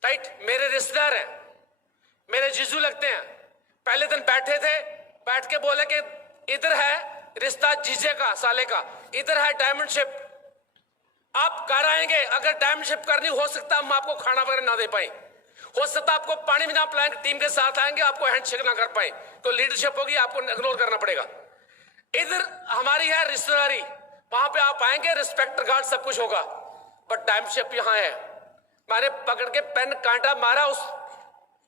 राइट, मेरे रिश्तेदार हैं, मेरे जीजू लगते हैं। पहले दिन बैठे थे, बैठ के बोले कि इधर है रिश्ता जीजे का, साले का, इधर है डायमंड शिप। आप घर आएंगे, अगर डायमंड शिप करनी, हो सकता हम आपको खाना वगैरह ना दे पाए, हो सकता आपको पानी भी ना पिलाएंगे, टीम के साथ आएंगे, आपको हैंडशेक ना कर पाए, तो लीडरशिप होगी, आपको इग्नोर करना पड़ेगा। इधर हमारी है रिश्तेदारी, वहां पे आप आएंगे, रिस्पेक्ट गार्ड सब कुछ होगा, बट डायमंड शिप यहाँ है। मैंने पकड़ के पेन कांटा मारा उस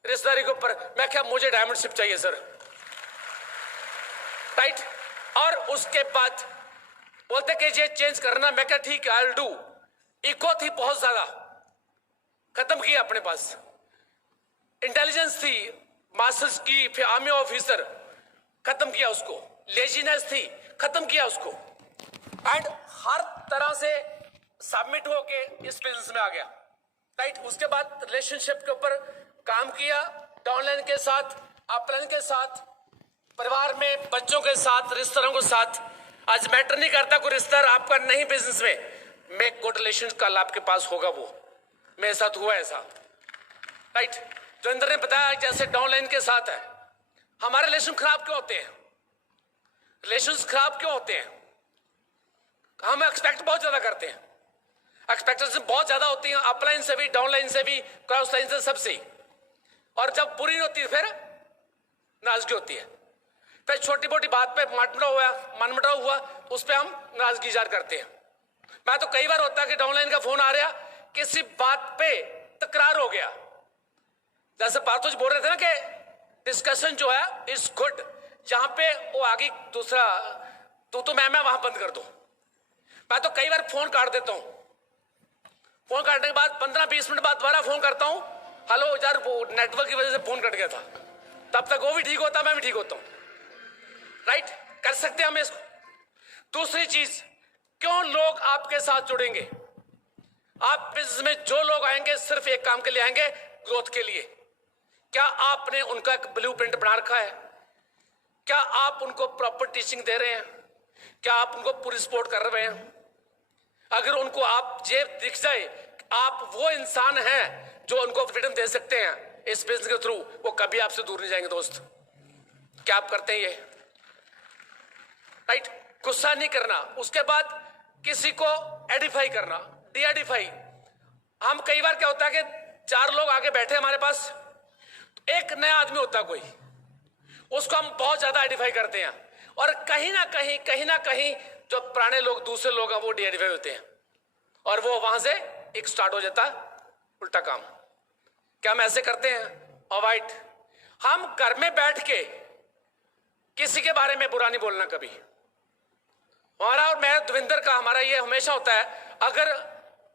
रिश्तेदारी के ऊपर, मैं क्या मुझे डायमंड शिप चाहिए सर, राइट। और उसके बाद बोलते कि ये चेंज करना, मैं क्या ठीक है आई विल डू। इको थी बहुत ज्यादा, खत्म किया अपने पास। इंटेलिजेंस थी, मास्टर्स की, फिर आर्मी ऑफिसर, खत्म किया उसको। लेजीनेस थी, खत्म किया उसको। एंड हर तरह से सबमिट होके इस बिजनेस में आ गया, राइट। उसके बाद रिलेशनशिप के ऊपर काम किया, डाउनलाइन के साथ, अपलाइन के साथ, परिवार में बच्चों के साथ, रिश्तेदारों के साथ। आज मैटर नहीं करता कोई रिश्तेदार आपका नहीं बिजनेस में, मेक गुड रिलेशन कल आपके पास होगा। वो मेरे साथ हुआ ऐसा, राइट। जोगिंदर ने बताया जैसे डाउनलाइन के साथ है। हमारे रिलेशन खराब क्यों होते हैं? रिलेशंस खराब क्यों होते हैं? हम एक्सपेक्ट बहुत ज्यादा करते हैं, एक्सपेक्टेशन बहुत ज्यादा होती है, अपलाइन से भी, डाउनलाइन से भी, क्रॉस लाइन से, सबसे। और जब पूरी होती है फिर नाराजगी होती है, फिर छोटी मोटी बात पे मनमुटाव हुआ, उस पर हम नाराजगी जाहिर करते हैं। मैं तो कई बार होता है कि डाउनलाइन का फोन आ रहा, किसी बात पे तकरार हो गया, जैसे पार्थो जी बोल रहे थे ना कि डिस्कशन जो है इज गुड, जहां पे वो आगे दूसरा तो मैं वहां बंद कर दूं। मैं तो कई बार फोन काट देता हूं, फोन काटने के बाद 15-20 मिनट बाद दोबारा फोन करता हूं, हेलो यार वो नेटवर्क की वजह से फोन कट गया था, तब तक वो भी ठीक होता, मैं भी ठीक होता हूं, राइट। कर सकते हैं हम इसको। दूसरी चीज, क्यों लोग आपके साथ जुड़ेंगे? आप बिजनेस में जो लोग आएंगे सिर्फ एक काम के लिए आएंगे, ग्रोथ के लिए। क्या आपने उनका एक ब्लूप्रिंट बना रखा है? क्या आप उनको प्रॉपर टीचिंग दे रहे हैं? क्या आप उनको पूरी सपोर्ट कर रहे हैं? अगर उनको आप ये दिख जाए आप वो इंसान हैं जो उनको फ्रीडम दे सकते हैं इस बिजनेस के थ्रू, वो कभी आपसे दूर नहीं जाएंगे दोस्त। क्या आप करते हैं ये, राइट। गुस्सा नहीं करना, उसके बाद किसी को एडिफाई करना, डी एडिफाई। हम कई बार क्या होता है कि 4 लोग आगे बैठे हमारे पास, तो एक नया आदमी होता कोई, उसको हम बहुत ज्यादा आइडेंटिफाई करते हैं, और कहीं ना कहीं जो पुराने लोग, दूसरे लोग हैं, वो डी आइडेंटिफाई होते हैं, और वो वहां से एक स्टार्ट हो जाता उल्टा काम। क्या हम ऐसे करते हैं? अवॉइड। हम घर में बैठ के किसी के बारे में बुरा नहीं बोलना कभी। हमारा और मैं देवेंद्र का हमारा ये हमेशा होता है, अगर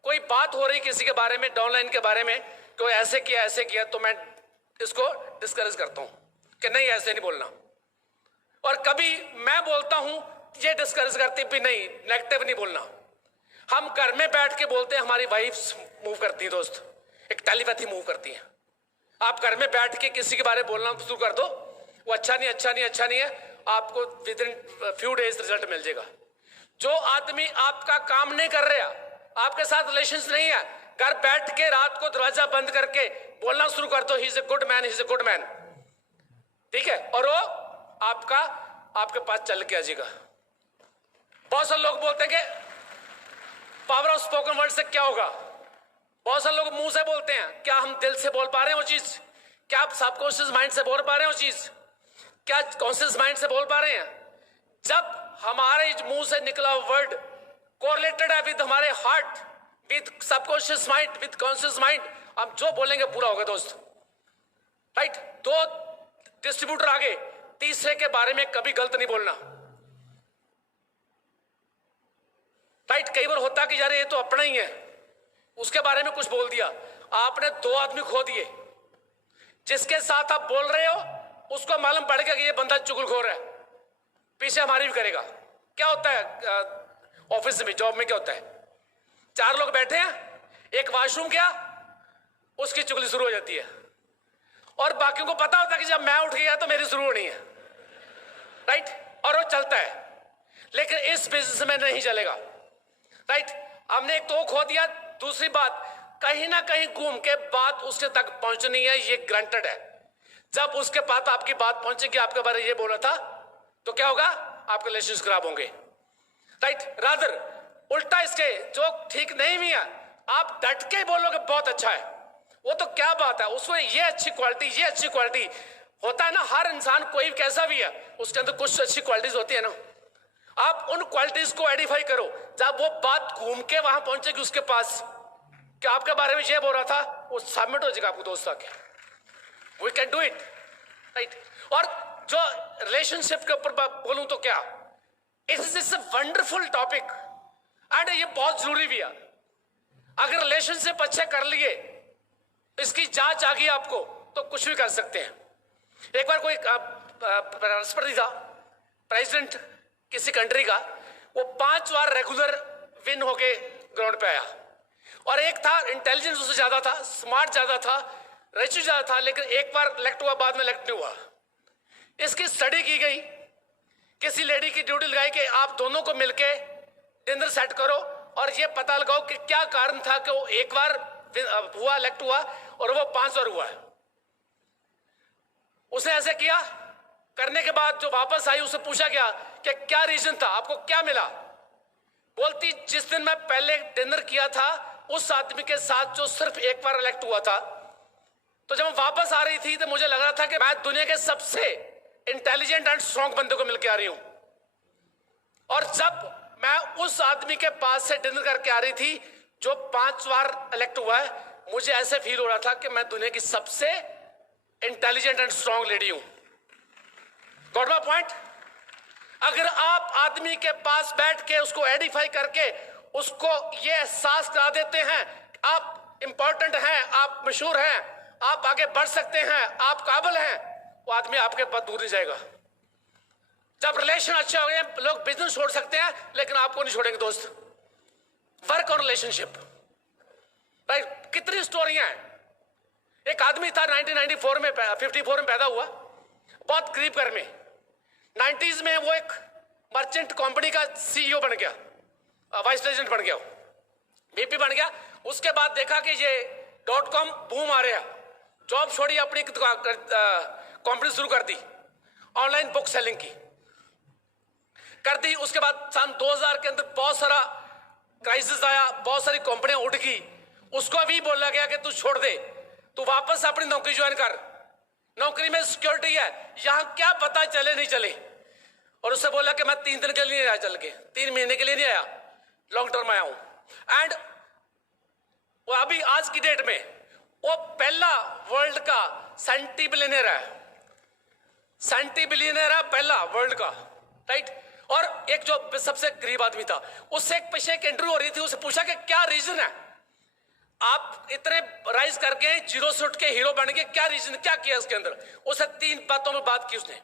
कोई बात हो रही किसी के बारे में, डाउनलाइन के बारे में, कोई ऐसे किया, तो मैं इसको डिस्करेज करता हूं कि नहीं ऐसे नहीं बोलना। और कभी मैं बोलता हूं, ये डिस्करेज करती भी नहीं, नेगेटिव नहीं बोलना। हम घर में बैठ के बोलते हैं, हमारी वाइफ्स मूव करती है दोस्त, एक टेलीपैथी मूव करती है। आप घर में बैठ के किसी के बारे में बोलना शुरू कर दो, वो अच्छा नहीं है, आपको within few days result मिल जाएगा। जो आदमी आपका काम नहीं कर रहा, आपके साथ रिलेशंस नहीं है, घर बैठ के रात को दरवाजा बंद करके बोलना शुरू कर दो, he is a good man, he is a good man, ठीक है, और वो आपके पास चल के आ जाएगा। बहुत सारे लोग बोलते हैं कि पावर ऑफ स्पोकन वर्ड से क्या होगा। बहुत सारे लोग मुंह से बोलते हैं, क्या हम दिल से बोल पा रहे हैं वो चीज? क्या आप सबकॉन्शियस माइंड से बोल पा रहे हैं वो चीज? क्या कॉन्शियस माइंड से बोल पा रहे हैं? जब हमारे मुंह से निकला वर्ड कोरिलेटेड है विद हमारे heart, with subconscious mind, with conscious mind, हम जो बोलेंगे पूरा होगा दोस्त, राइट। 2 डिस्ट्रीब्यूटर आगे, तीसरे के बारे में कभी गलत नहीं बोलना, राइट। कई बार होता कि यार ये तो अपना ही है, उसके बारे में कुछ बोल दिया, आपने 2 आदमी खो दिए। जिसके साथ आप बोल रहे हो उसको मालूम पड़ गया कि ये बंदा चुगलखोर है, पीछे हमारी भी करेगा। क्या होता है ऑफिस में, जॉब में क्या होता है, 4 लोग बैठे हैं, एक वॉशरूम गया, उसकी चुगली शुरू हो जाती है, और बाकियों को पता होता है कि जब मैं उठ गया तो मेरी शुरू होनी है, राइट, और वो चलता है। लेकिन इस बिजनेस में नहीं चलेगा, राइट। हमने एक तो खो दिया। दूसरी बात, कहीं ना कहीं घूम के बात उसके तक पहुंचनी है, ये ग्रांटेड है। जब उसके पास आपकी बात पहुंचेगी, आपके बारे में ये बोला था, तो क्या होगा, आपके रिलेशंस खराब होंगे, राइट। रादर उल्टा इसके जो ठीक नहीं भी है, आप डट के बोलोगे बहुत अच्छा है, वो तो क्या बात है, उसमें ये अच्छी क्वालिटी, ये अच्छी क्वालिटी होता है ना। हर इंसान कोई कैसा भी है, उसके अंदर कुछ अच्छी क्वालिटीज होती है ना। आप उन क्वालिटीज को आइडेंटिफाई करो। जब वो बात घूम के वहां पहुंचेगी उसके पास कि आपके बारे में ये बोल रहा था, वो सबमिट हो जाएगा आपको दोस्त आके। We can do it, right. और जो रिलेशनशिप के ऊपर बोलूं तो क्या, it is a wonderful topic and ये बहुत जरूरी भी है। अगर रिलेशनशिप अच्छे कर लिए, इसकी जांच आ गई आपको, तो कुछ भी कर सकते हैं। एक बार कोई राष्ट्रपति था, प्रेसिडेंट किसी कंट्री का, वो 5 बार रेगुलर विन होके ग्राउंड पे आया, और एक था इंटेलिजेंस उससे ज्यादा था, स्मार्ट ज्यादा था, रिच ज्यादा था, लेकिन एक बार इलेक्ट हुआ, बाद में इलेक्ट नहीं हुआ। इसकी स्टडी की गई, किसी लेडी की ड्यूटी लगाई कि आप दोनों को मिलके डिनर सेट करो और ये पता लगाओ कि क्या कारण था कि वो एक बार हुआ, इलेक्ट हुआ, और वो 5 बार हुआ है। उसने ऐसे किया, करने के बाद जो वापस आई, उससे पूछा गया कि क्या रीजन था, आपको क्या मिला। बोलती, जिस दिन मैं पहले डिनर किया था उस आदमी के साथ जो सिर्फ एक बार इलेक्ट हुआ था, तो जब मैं वापस आ रही थी तो मुझे लग रहा था कि मैं दुनिया के सबसे इंटेलिजेंट एंड स्ट्रॉन्ग बंदे को मिलकर आ रही हूं। और जब मैं उस आदमी के पास से डिनर करके आ रही थी जो 5 बार इलेक्ट हुआ है, मुझे ऐसे फील हो रहा था कि मैं दुनिया की सबसे इंटेलिजेंट एंड स्ट्रॉन्ग लेडी हूं। Got my point. अगर आप आदमी के पास बैठ के उसको आइडेंटिफाई करके उसको ये एहसास करा देते हैं आप इंपॉर्टेंट हैं, आप मशहूर हैं, आप आगे बढ़ सकते हैं, आप काबिल हैं, वो आदमी आपके पास दूर नहीं जाएगा। जब रिलेशन अच्छे हो गए, लोग बिजनेस छोड़ सकते हैं, लेकिन आपको नहीं छोड़ेंगे दोस्त। Work on relationship, right. कितनी स्टोरियां हैं। एक आदमी था 1994 में 54 में पैदा हुआ, बहुत गरीब घर में। 90s में वो एक मर्चेंट कंपनी का CEO बन गया, वाइस प्रेसिडेंट बन गया, VP बन गया। उसके बाद देखा कि ये .com बूम आ रहा है, जॉब छोड़ी, अपनी कंपनी शुरू कर दी, ऑनलाइन बुक सेलिंग की कर दी। उसके बाद सन 2000 के अंदर बहुत सारा क्राइसिस आया, बहुत सारी कंपनियां उठ गई। उसको भी बोला गया कि तू छोड़ दे, तू वापस अपनी नौकरी ज्वाइन कर, नौकरी में सिक्योरिटी है, यहां क्या पता चले नहीं चले। और उससे बोला कि मैं 3 दिन के लिए नहीं आया, चल के 3 महीने के लिए नहीं आया, लॉन्ग टर्म आया हूं। एंड वो अभी आज की डेट में वो पहला वर्ल्ड का सेंटी बिलियनर है, सेंटी बिलियनर है पहला वर्ल्ड का, राइट। और एक जो सबसे गरीब आदमी था, उससे एक पेशे की इंटरव्यू हो रही थी, उससे पूछा कि क्या रीजन है आप इतने राइज करके जीरो से उठ के हीरो बन गए, क्या रीजन, क्या किया इसके अंदर। उसे 3 बातों में बात की उसने।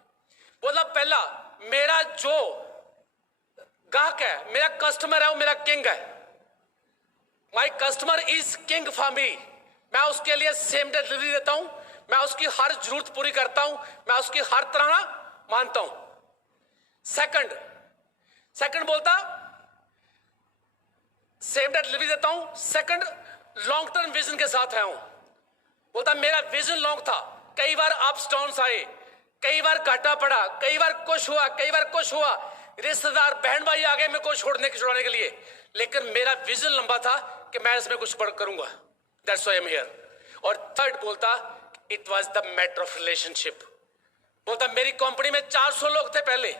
बोला, पहला, मेरा जो ग्राहक है, मेरा कस्टमर है, वो मेरा किंग है। My customer is king for me. मैं उसके लिए सेम डे डिलीवरी देता हूं, मैं उसकी हर जरूरत पूरी करता हूं, मैं उसकी हर तरह मानता हूं। सेकंड बोलता, सेम डे डिलीवरी देता हूं। सेकंड, लॉन्ग टर्म विजन के साथ आया हूं। बोलता, मेरा विजन लॉन्ग था, कई बार अप्स डाउन्स आए, कई बार घाटा पड़ा, कई बार कुछ हुआ, कई बार कुछ हुआ, रिश्तेदार बहन भाई आ गए मेरे को छुड़ाने के लिए, लेकिन मेरा विजन लंबा था कि मैं इसमें कुछ करूंगा, that's why I am here. और थर्ड बोलता, it was the matter of relationship. बोलता, मेरी कंपनी में 400 लोग थे पहले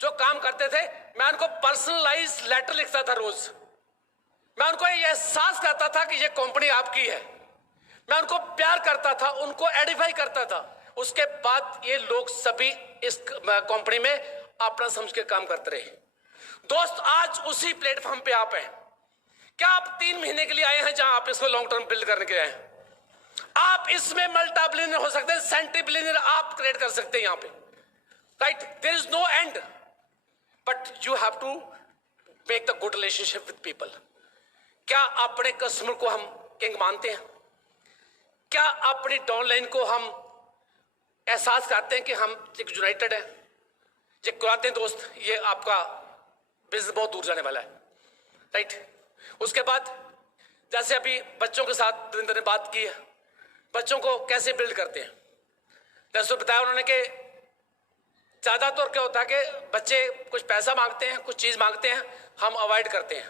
जो काम करते थे, मैं उनको पर्सनलाइज लेटर लिखता था रोज, मैं उनको ये एहसास करता था कि ये कंपनी आपकी है, मैं उनको प्यार करता था, उनको आइडेंटिफाई करता था। उसके बाद ये लोग सभी इस कंपनी में अपना समझ के काम करते रहे। दोस्त, आज उसी प्लेटफॉर्म पे आप हैं। क्या आप 3 महीने के लिए आए हैं जहां आप इसको लॉन्ग टर्म बिल्ड करने के आए हैं? आप इसमें मल्टी बिलियनर हो सकते हैं, सेंट्री बिलियनर आप क्रिएट कर सकते हैं यहां पे, right? There is no end, but you have to make the good relationship with people. क्या अपने कस्टमर को हम किंग मानते हैं? क्या अपनी डाउनलाइन को हम एहसास करते हैं कि हम एक यूनाइटेड है? ये कराते हैं दोस्त, ये आपका बिजनेस बहुत दूर जाने वाला है, राइट? उसके बाद जैसे अभी बच्चों के साथ दविंदर ने बात की है, बच्चों को कैसे बिल्ड करते हैं, जैसे बताया उन्होंने कि ज्यादातर क्या होता है कि बच्चे कुछ पैसा मांगते हैं, कुछ चीज मांगते हैं, हम अवॉइड करते हैं।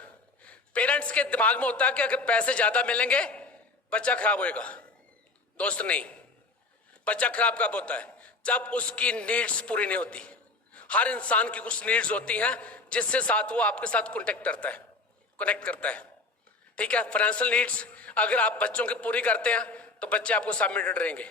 पेरेंट्स के दिमाग में होता है कि अगर पैसे ज्यादा मिलेंगे बच्चा खराब होएगा। दोस्त नहीं, बच्चा खराब कब होता है? जब उसकी नीड्स पूरी नहीं होती। हर इंसान की कुछ नीड्स होती हैं जिससे साथ वो आपके साथ कनेक्ट करता है, ठीक है? फाइनेंशियल नीड्स अगर आप बच्चों की पूरी करते हैं तो बच्चे आपको सबमिटेड रहेंगे,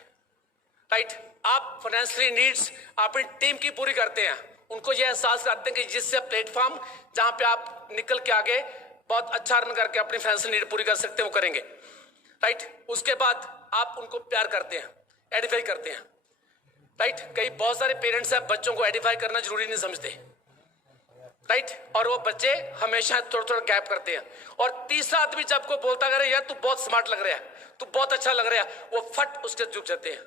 राइट? आप फाइनेंशियली नीड्स अपनी टीम की पूरी करते हैं, उनको ये एहसास करते हैं कि जिससे प्लेटफॉर्म जहां पे आप निकल के आगे बहुत अच्छा रन करके अपनी फाइनेंशियल नीड पूरी कर सकते हैं, वो करेंगे, राइट? उसके बाद आप उनको प्यार करते हैं, एडिफाई करते हैं, राइट? कई बहुत सारे पेरेंट्स हैं बच्चों को एडिफाई करना जरूरी नहीं समझते, राइट? और वो बच्चे हमेशा थोड़ा थोड़ा गैप करते हैं। और तीसरा आदमी जब को बोलता करे यार तू बहुत स्मार्ट लग रहा है, तू बहुत अच्छा लग रहा है, वो फट उसके झुक जाते हैं।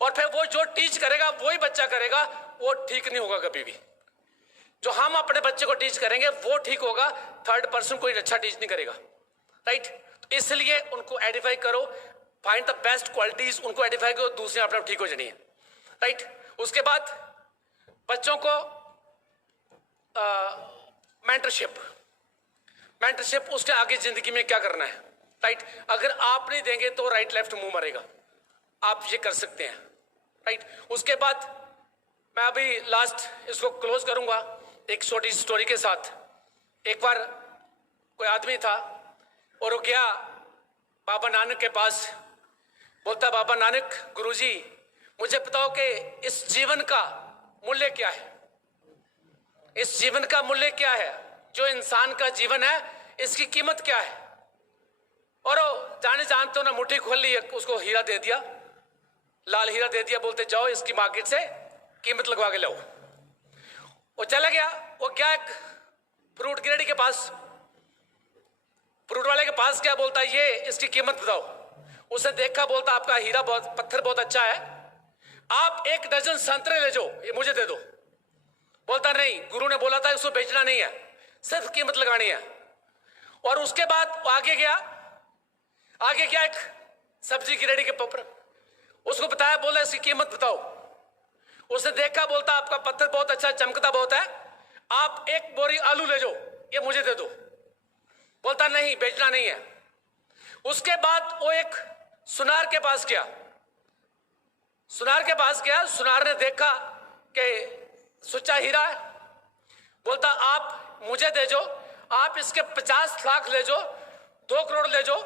और फिर वो जो टीच करेगा वही बच्चा करेगा, वो ठीक नहीं होगा कभी भी। जो हम अपने बच्चे को टीच करेंगे वो ठीक होगा, थर्ड पर्सन कोई अच्छा टीच नहीं करेगा, राइट? तो इसलिए उनको एडिफाई करो, फाइंड द बेस्ट क्वालिटीज, उनको एडिफाई करो, दूसरे अपने आप ठीक हो जानी है, राइट? उसके बाद बच्चों को मेंटरशिप उसके आगे जिंदगी में क्या करना है, राइट? अगर आप नहीं देंगे तो राइट लेफ्ट मुंह मरेगा, आप ये कर सकते हैं, राइट? उसके बाद मैं अभी लास्ट इसको क्लोज करूंगा एक छोटी स्टोरी के साथ। एक बार कोई आदमी था और वो गया बाबा नानक के पास, बोलता बाबा नानक गुरुजी मुझे बताओ कि इस जीवन का मूल्य क्या है, इस जीवन का मूल्य क्या है, जो इंसान का जीवन है इसकी कीमत क्या है? और वो जाने जानते हो ना मुट्ठी खोल ली, उसको हीरा दे दिया, लाल हीरा दे दिया, बोलते जाओ इसकी मार्केट से कीमत लगवा के लाओ। वो चला गया, वो क्या एक फ्रूट गिरडी के पास, फ्रूट वाले के पास क्या, बोलता ये इसकी कीमत बताओ। उसे देखा, बोलता आपका हीरा बहुत, पत्थर बहुत अच्छा है, आप 1 दर्जन संतरे ले जाओ, ये मुझे दे दो। बोलता नहीं, गुरु ने बोला था इसको बेचना नहीं है, सिर्फ कीमत लगानी है। और उसके बाद आगे गया एक सब्जी की रेडी के ऊपर, उसको बताया, बोला इसकी कीमत बताओ। उसने देखा, बोलता आपका पत्थर बहुत अच्छा चमकता बहुत है, आप 1 बोरी आलू ले जाओ, ये मुझे दे दो। बोलता नहीं, बेचना नहीं है। उसके बाद वो एक सुनार के पास गया, सुनार ने देखा कि सच्चा हीरा है, बोलता आप मुझे दे जो, आप इसके 50 लाख ले जो, 2 करोड़ ले जो,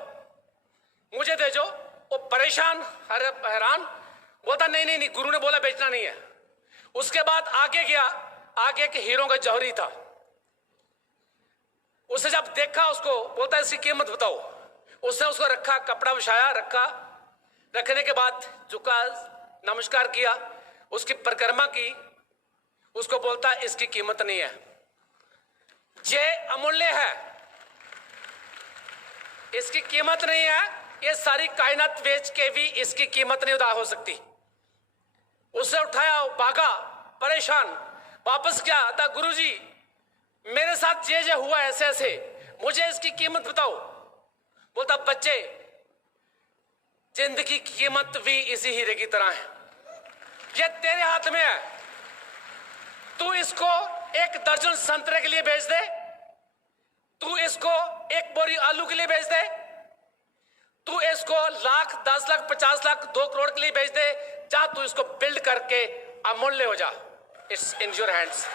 मुझे दे जो। वो परेशान हैरान, बोलता नहीं नहीं नहीं, गुरु ने बोला बेचना नहीं है। उसके बाद आगे गया, आगे एक हीरो का जौहरी था, उसे जब देखा उसको, बोलता इसकी कीमत बताओ। उसने उसको रखा, कपड़ा बिछाया, रखने के बाद झुका, नमस्कार किया, उसकी परिक्रमा की, उसको बोलता इसकी कीमत नहीं है, ये अमूल्य है, इसकी कीमत नहीं है, ये सारी कायनात बेच के भी इसकी कीमत नहीं अदा हो सकती। उसे उठाया, भागा परेशान, वापस गया, था गुरुजी मेरे साथ ये हुआ ऐसे ऐसे, मुझे इसकी कीमत बताओ। बोलता बच्चे जिंदगी की कीमत भी इसी हीरे की तरह है, ये तेरे हाथ में है। तू इसको 1 दर्जन संतरे के लिए बेच दे, तू इसको 1 बोरी आलू के लिए बेच दे, तू इसको लाख, 10 लाख, 50 लाख, 2 करोड़ के लिए बेच दे, जा तू इसको बिल्ड करके अमूल्य हो जा। It's in your hands.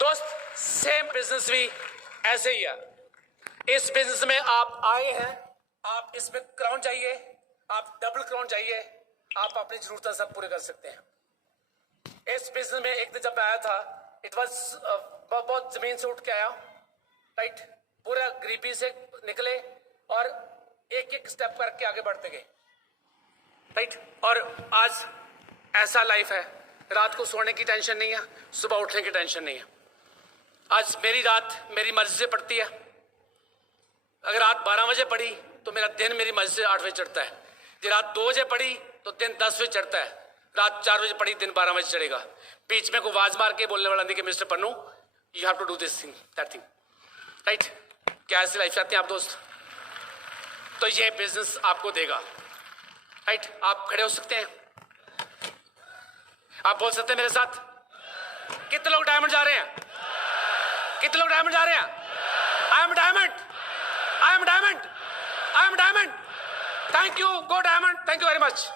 दोस्त सेम बिजनेस भी ऐसे ही है। इस बिजनेस में आप आए हैं, आप इसमें क्राउन चाहिए, आप डबल क्राउन चाहिए, आप अपनी जरूरतें सब पूरे कर सकते हैं। इस बिजनेस में एक दिन जब मैं आया था, इट वाज बहुत जमीन से उठ के आया, राइट, पूरा गरीबी से निकले और एक एक स्टेप करके आगे बढ़ते गए, राइट। और आज ऐसा लाइफ है, रात को सोने की टेंशन नहीं है, सुबह उठने की टेंशन नहीं है। आज मेरी रात मेरी मर्जी से पड़ती है। अगर रात 12 बजे पड़ी तो मेरा दिन मेरी मर्जी से 8 बजे चढ़ता है। जो रात 2 बजे पड़ी तो दिन 10 बजे चढ़ता है। रात 4 बजे पड़ी दिन 12 बजे चढ़ेगा। बीच में को आवाज मार के बोलने वाला नहीं कि mister Pannu you have to do this thing that thing, right. क्या ऐसी लाइफ चाहते हैं आप दोस्त? तो ये बिजनेस आपको देगा, राइट। आप खड़े हो सकते हैं, आप बोल सकते हैं मेरे साथ। कितने लोग डायमंड जा रहे हैं? कितने लोग डायमंड जा रहे हैं? I am diamond, I am diamond, I am diamond. Thank you, go diamond, thank you very much.